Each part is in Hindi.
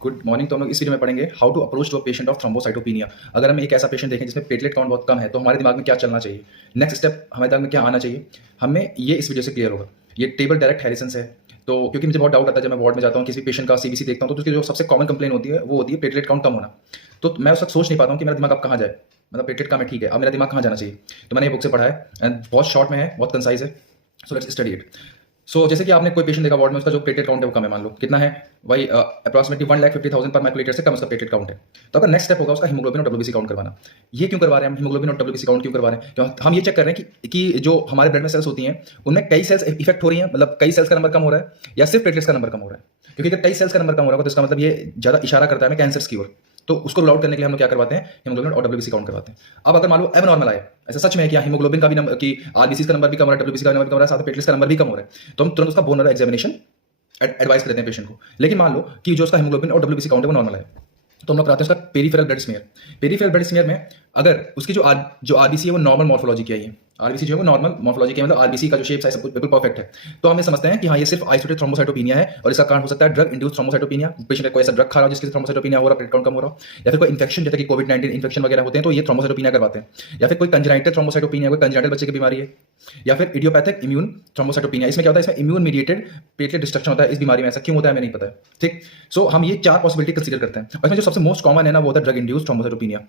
Good morning. तो हम लोग इस वीडियो में पढ़ेंगे how to approach to a patient of thrombocytopenia. अगर हम एक ऐसा पेशेंट देखें जिसमें प्लेटलेट काउंट बहुत कम है तो हमारे दिमाग में क्या चलना चाहिए, नेक्स्ट स्टेप हमारे दिमाग में क्या आना चाहिए, हमें ये इस वीडियो से क्लियर होगा। ये टेबल डायरेक्ट हैरिसंस है। तो क्योंकि मुझे बहुत डाउट आता है जब मैं वार्ड में जाता हूँ किसी पेशेंट का सीबीसी देखता हूँ तो उसकी जो सबसे कॉमन कंप्लेन होती है वो होती है प्लेटलेट काउंट कम होना। तो मैं उस वक्त सोच नहीं पाता हूँ कि मेरा दिमाग अब कहाँ जाए, मतलब प्लेटलेट कम है ठीक है, अब मेरा दिमाग कहाँ जाना चाहिए। तो मैंने ये बुक से पढ़ा है एंड बहुत शॉर्ट में है, बहुत कंसाइज है। So let's study it. So जैसे कि आपने कोई पेशेंट देखा वार्ड में, उसका जो प्लेटलेट काउंट है वो कम है, मान लो कितना है भाई, अप्रॉक्सिमेटली 1,50,000 पर माइक्रोलीटर से कम उसका प्लेटलेट काउंट है। तो अगर नेक्स्ट स्टेप होगा उसका हीमोग्लोबिन और डब्ल्यूबीसी काउंट करवाना। ये क्यों करवा रहे हैं हम, हीमोग्लोबिन और डब्ल्यूबीसी काउंट क्यों करवा रहे हैं? क्यों हम ये चेक कर रहे हैं कि जो हमारे ब्लड में सेल्स होती हैं उनमें कई सेल्स इफेक्ट हो रही हैं, मतलब कई सेल्स का नंबर कम हो रहा है या सिर्फ प्लेटलेट्स का नंबर कम हो रहा है। क्योंकि अगर कई सेल्स का नंबर कम हो रहा है तो इसका मतलब ये ज़्यादा इशारा करता है कैंसर्स की ओर। तो उसको रूल आउट करने के लिए हम लोग क्या करवाते हैं, हीमोग्लोबिन और डब्ल्यूबीसी काउंट करवाते हैं। अब अगर मान लो एब नॉर्मल आए, ऐसा सच में है कि हीमोग्लोबिन का भी नंबर की आरबीसी का नंबर भी कम हो रहा है, डब्ल्यूबीसी का नंबर भी कम हो रहा है, साथ में प्लेटलेट्स का नंबर भी कम हो रहा है, तो हम तुरंत उसका बोन मैरो एग्जामिनेशन एडवाइस कर देते हैं पेशेंट को। लेकिन मान लो कि जो उसका हीमोग्लोबिन और डब्ल्यूबीसी काउंट है वो नॉर्मल है, तो हम लोग कराते हैं उसका peripheral blood smear. Peripheral blood smear में अगर उसकी जो आरबीसी है वो नॉर्मल मॉर्फोलॉजी की आई है, आरबीसी जो है वो नॉर्मल मॉर्फोलॉजी की है, मतलब आरबीसी का जो शेप साइज सब कुछ बिल्कुल परफेक्ट है, तो हम ये समझते हैं कि हाँ ये सिर्फ आइसोलेटेड थ्रोम्बोसाइटोपिनिया है और इसका कारण हो सकता है ड्रग इंड्यूस्ड थ्रोम्बोसाइटोपिनिया। पेशेंट कोई ऐसा ड्रग खा रहा हो जिसके थ्रोम्बोसाइटोपिनिया हो रहा है, प्लेटलेट काउंट कम हो रहा हो, या फिर कोई इन्फेक्शन जैसे कि कोविड-19 इन्फेक्शन वगैरह होते हैं तो ये थ्रोम्बोसाइटोपिनिया करवाते हैं, या फिर कोई कंजेनाइटल थ्रोम्बोसाइटोपिनिया, कोई कंजेनाइटल बच्चे की बीमारी है, या फिर इडियोपैथिक इम्यून थ्रोम्बोसाइटोपिनिया। इसमें क्या होता है, इसमें इम्यून मीडिएटेड प्लेटलेट डिस्ट्रक्शन होता है। इस बीमारी में ऐसा क्यों होता है हमें नहीं पता है, ठीक। सो हम ये चार पॉसिबिलिटी कंसीडर करते हैं और इसमें जो सबसे मोस्ट कॉमन है ना वो होता है ड्रग इंड्यूस्ड थ्रोम्बोसाइटोपिनिया।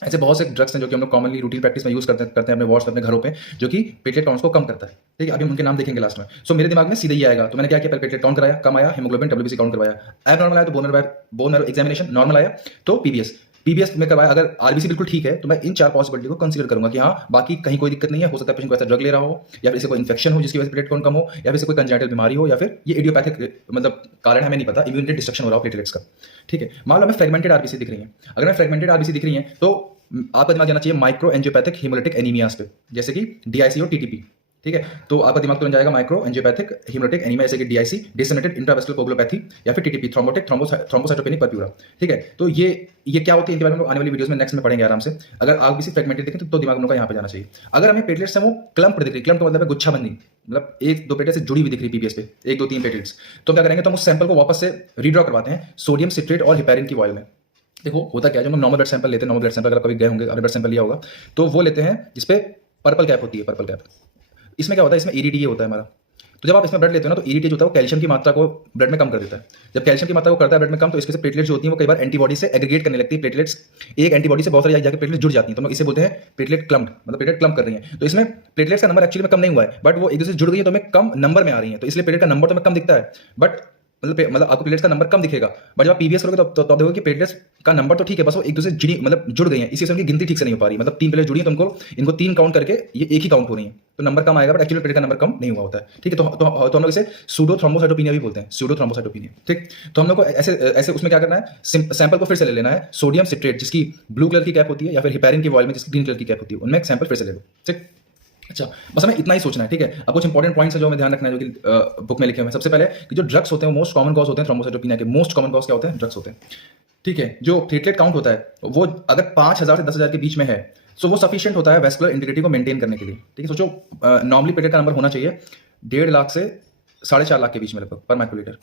ऐसे बहुत से ड्रग्स हैं जो कि हम लोग कॉमनली रूटीन प्रैक्टिस में यूज करते हैं अपने वार्ड्स में, अपने घरों पे, जो कि प्लेटलेट काउंट्स को कम करता है, ठीक है। अभी हम उनके नाम देखेंगे लास्ट में। सो मेरे दिमाग में सीधे ही आएगा, तो मैंने क्या किया, पहले प्लेटलेट काउंट कराया, कम आया, हीमोग्लोबिन डब्ल्यूबीसी काउंट करवाया, एब नॉर्मल आया तो बोन मैरो एग्जामिनेशन, नॉर्मल आया तो पीबीएस में करवाया। अगर आरबीसी बिल्कुल ठीक है तो मैं इन चार पॉसिबिलिटी को कंसीडर करूंगा कि हाँ बाकी कहीं कोई दिक्कत नहीं है। हो सकता है पेशेंट को ऐसा ड्रग ले रहा हो, या फिर इसे कोई इन्फेक्शन हो जिसकी वजह से प्लेटलेट काउंट कम हो, या फिर इसे कोई कंजेनिटल बीमारी हो, या फिर ये इडियोपैथिक मतलब कारण हमें नहीं पता, इम्यूनिटी डिस्ट्रक्शन हो रहा हो प्लेटलेट्स का, ठीक है। मान लो हमें फ्रेगमेंटेड आरबीसी दिख रही है। अगर मैं फ्रेगमेंटेड आरबीसी दिख रही है तो आपका दिमाग जाना चाहिए माइक्रो एंजियोपैथिक हीमोलिटिक एनीमियास पे, जैसे कि डीआईसी और टीटीपी, ठीक है। तो आपका दिमाग तुरंत जाएगा माइक्रो एंजियोपैथिक हीमोलिटिक एनीमिया, जैसे कि डीआईसी डिसमिनेटेड इंट्रावेस्कुलर कोगुलोपैथी, या फिर टीटीपी थ्रोम्बोटिक थ्रोम्बोसाइटोपेनिक पर्प्यूरा, ठीक है। तो ये क्या होती है इनके बारे में आने वाली वीडियोस में नेक्स्ट में पढ़ेंगे आराम से। अगर आप किसी फ्रेगमेंटेड देखें तो दिमाग का यहाँ पे जाना चाहिए। अगर हमें प्लेटलेट्स है वो क्लम्प दिख रही, क्लम्प का मतलब है गुच्छा बंदी, मतलब एक दो प्लेटलेट से जुड़ी हुई दिख रही पीबीएस पे, एक दो तीन प्लेटलेट्स, तो क्या करेंगे, तो हम उस सैंपल को वापस से रीड्रॉ करवाते हैं सोडियम सिट्रेट और हिपैरिन की वॉयल में। देखो होता क्या है, जब हम नॉर्मल ब्लड सैंपल लेते हैं, नॉर्मल ब्लड सैंपल अगर कभी गए होंगे, आपने ब्लड सैंपल लिया होगा, तो वो लेते हैं जिसपे पर्पल कैप होती है, पर्पल कैप। इसमें क्या होता है, इसमें ईडीडीए होता है हमारा। तो जब आप इसमें ब्लड लेते हो ना तो ईडीडीए जो होता है वो कैल्शियम की मात्रा को ब्लड में कम कर देता है। जब कैल्शियम की मात्रा को करता है ब्लड में कम, तो इसके से प्लेटलेट्स जो होती हैं वो कई बार एंटीबॉडी से एग्रीगेट करने लगती है। प्लेटलेट्स एक एंटीबॉडी से बहुत सारी जाकर प्लेटलेट्स जुड़ जाती हैं, तो हम लोग इसे बोलते हैं प्लेटलेट क्लम्प्ड, मतलब प्लेटलेट क्लम्प कर रही हैं। तो इसमें प्लेटलेट्स का नंबर एक्चुअली में कम नहीं हुआ है, बट वो एक दूसरे से जुड़ गई है तो हमें कम नंबर में आ रही है, तो इसलिए प्लेटलेट का नंबर तो हमें कम दिखता है, बट मतलब आपको प्लेटलेट्स का नंबर कम दिखेगा। बट जब आप पीबीएस करोगे तो देखोगे कि प्लेटलेट्स का नंबर तो ठीक है, बस वो एक दूसरे जुड़ी मतलब जुड़ गई हैं, इसी से उनकी गिनती ठीक से नहीं हो पा रही, मतलब तीन प्लेटलेट जुड़ी है तो इनको तीन काउंट करके ये एक ही काउंट हो रही है, तो नंबर कम आएगा, बट एक्चुअली प्लेटलेट का नंबर कम नहीं हुआ होता है, ठीक है। तो हम लोग इसे सूडो थ्रोम्बोसाइटोपिनिया भी बोलते हैं, सूडो थ्रोम्बोसाइटोपिनिया, ठीक। तो हम लोग को ऐसे उसमें क्या करना है, सैंपल को फिर से ले लेना है, सोडियम सिट्रेट जिसकी ब्लू कलर की कैप होती है, या फिर हिपैरिन की वॉयल में जिसकी ग्रीन कलर की कैप होती है, उनमें एक सैंपल फिर से ले लो, ठीक। अच्छा, बस हमें इतना ही सोचना है, ठीक है। अब कुछ इंपॉर्टेंट पॉइंट्स है जो हमें ध्यान रखना है, जो कि बुक में लिखे हुए हैं। सबसे पहले कि जो ड्रग्स होते हैं वो मोस्ट कॉमन कॉज होते हैं थ्रोम्बोसाइटोपिनिया के, मोस्ट कॉमन कॉज क्या होते हैं, ड्रग्स होते हैं, ठीक है। जो प्लेटलेट काउंट होता है वो अगर 5,000 से 10,000 के बीच में है तो वो सफिशिएंट होता है वेस्कुलर इंटीग्रिटी को मेंटेन करने के लिए, ठीक है। सोचो नॉर्मली प्लेटलेट का नंबर होना चाहिए 1.5 लाख से 4.5 लाख के बीच में लगभग पर माइक्रोलीटर,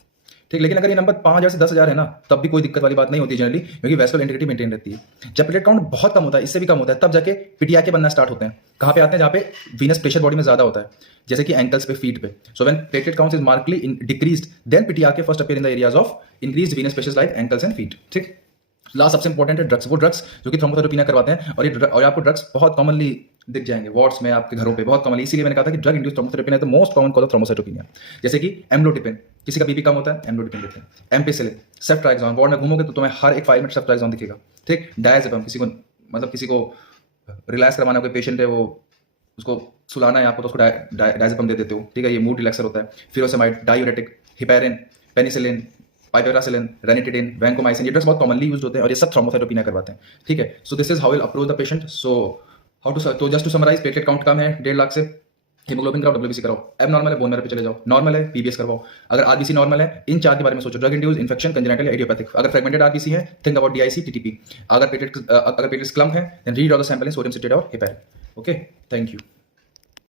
ठीक। लेकिन अगर ये नंबर 5,000 से 10,000 है ना तब भी कोई दिक्कत वाली बात नहीं होती जनरली, क्योंकि वेस्कुलर इंटीग्रिटी मेंटेन रहती है। जब प्लेटलेट काउंट बहुत कम होता है, इससे भी कम होता है, तब जाके पीटीआके बनना स्टार्ट होते हैं। कहाँ पे आते हैं, जहाँ पे वीनस प्रेशर बॉडी में ज्यादा होता है, जैसे कि एंकल्स पे, फीट पे। So when platelet count is markedly decreased then petechiae first appear in the areas of increased venous pressure like ankles and feet, ठीक। लास्ट सबसे इंपॉर्टेंट है ड्रग्स, वो ड्रग्स जो कि थ्रोम्बोसाइटोपिनिया करवाते हैं, और आपको ड्रग्स बहुत कॉमनली दिख जाएंगे वार्ड्स में, आपके घरों पे बहुत कॉमनली। इसीलिए मैंने कहा था कि drug induced thrombocytopenia is the most common cause of thrombocytopenia. जैसे कि एम्लोटिपिन, किसी का बीपी कम होता है एम्लोटिपिन देते हैं, एम्पिसिलिन, सेफ्ट्राइक्सोन, वार्ड में घूमोगे तो तुम्हें हर एक 5 मिनट सेफ्ट्राइक्सोन दिखेगा, ठीक। डायजेपम, किसी को रिलैक्स करवाना, कोई पेशेंट है वो उसको सुलाना है आपको, तो उसको डायजेपम दे देते हो, ठीक है। ये मूड रिलैक्सर होता है। Furosemide, diuretic, heparin, penicillin, piperacillin, ranitidine, vancomycin, ये ड्रग्स बहुत कॉमनली यूज होते हैं और ये सब थ्रोम्बोसाइटोपिनिया करवाते हैं, ठीक है। So this is how will approach the patient. तो just to summarise, platelet count कम है 1.5 लाख से, हीमोग्लोबिन कराओ, डब्ल्यूबीसी कराओ, एब नॉर्मल है बोन मैरो पे चले जाओ, नॉर्मल है पीबीएस करवाओ, अगर आरबीसी नॉर्मल है इन चार के बारे में सोचो, ड्रग इंड्यूस्ड इन्फेक्शन, कंजेनिटल या इडियोपैथिक। अगर फ्रेगमेंटेड आरबीसी है थिंक अबाउट डीआईसी टीटीपी। अगर प्लेटलेट्स क्लम्प है then read all the sample in sodium citrate और हिपैरिन। Okay, thank you.